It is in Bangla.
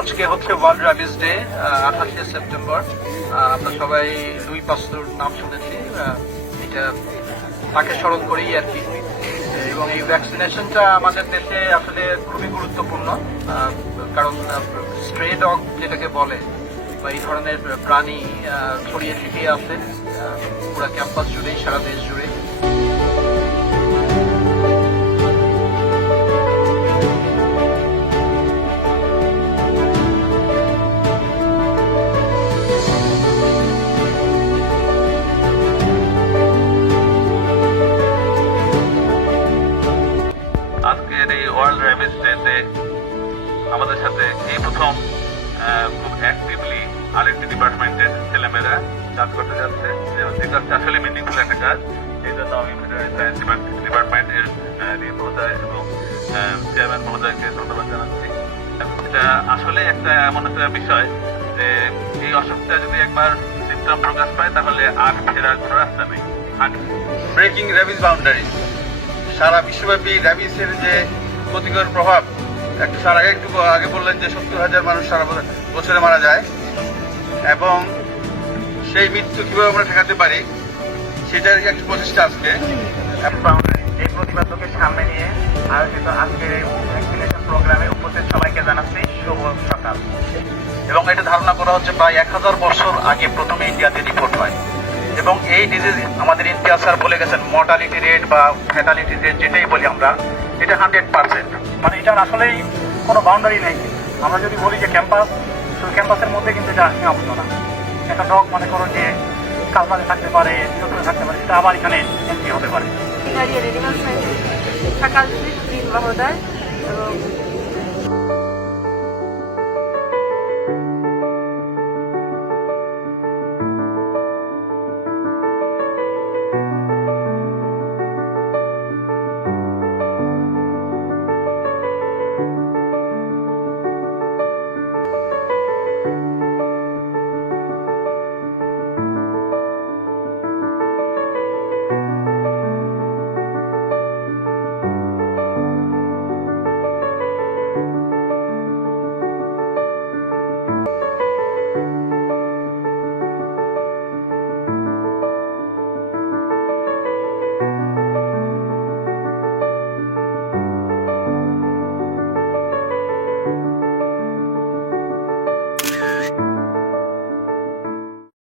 আজকে হচ্ছে ওয়ার্ল্ড র্যাবিস ডে, 28শে সেপ্টেম্বর। আমরা সবাই লুই পাস্তুর নাম শুনেছি, এটা তাকে স্মরণ করেই আর কি। এবং এই ভ্যাকসিনেশনটা আমাদের দেশে আসলে খুবই গুরুত্বপূর্ণ, কারণ স্ট্রে ডগ যেটাকে বলে বা এই ধরনের প্রাণী ছড়িয়ে ছিটিয়ে আছে পুরো ক্যাম্পাস জুড়েই, সারা দেশ জুড়ে। আজকের এই ওয়ার্ল্ড র্যাবিস ডেতে আমাদের সাথে এই প্রথম খুব অ্যাক্টিভলি আরেকটি ডিপার্টমেন্টের ছেলেমেয়েরা কাজ করতে যাচ্ছে, যেটা আসলে মিনিংফুল একটা কাজ। এই জন্য আমি ভেটেরিনারি সায়েন্স ডিপার্টমেন্টের মহোদয় এবং চেয়ারম্যান মহোদয়কে ধন্যবাদ জানাচ্ছি। এটা আসলে একটা এমন একটা বিষয় যে এই অসুখটা যদি একবার সিমটম প্রকাশ পায় তাহলে আর ফেরার কোনো রাস্তা নেই। ব্রেকিং র্যাবিস বাউন্ডারি, সারা বিশ্বব্যাপী র্যাবিসের যে ক্ষতিকর প্রভাব, একটু আগে বললেন যে 70,000 মানুষ সারা বছরে মারা যায়, এবং সেই মৃত্যু কিভাবে আমরা ঠেকাতে পারি সেটার একটা প্রচেষ্টা আজকে। এই প্রতিবাদকে সামনে নিয়ে আয়োজিত আজকের এই ভ্যাকসিনেশন প্রোগ্রামে উপস্থিত সবাইকে জানাচ্ছি শুভ সকাল। এবং এটা ধারণা করা হচ্ছে প্রায় 1000 বছর আগে প্রথমে ইন্ডিয়াতে রিপোর্ট হয়। এবং এই ডিজিজ আমাদের ইমতিয়াজ স্যার বলে গেছেন, মর্টালিটি রেট বা ফ্যাটালিটি রেট যেটাই বলি আমরা, এটা 100%। মানে এটার আসলেই কোনো বাউন্ডারি নেই। আমরা যদি বলি যে ক্যাম্পাস, শুধু ক্যাম্পাসের মধ্যে কিন্তু এটা সীমাবদ্ধ না। একটা ডগ মনে করো যে কালবারে থাকতে পারে, চতুরে থাকতে পারে, সেটা আবার এখানে এন্ট্রি হতে পারে। Maria Lima Sakal Street, Mahodar,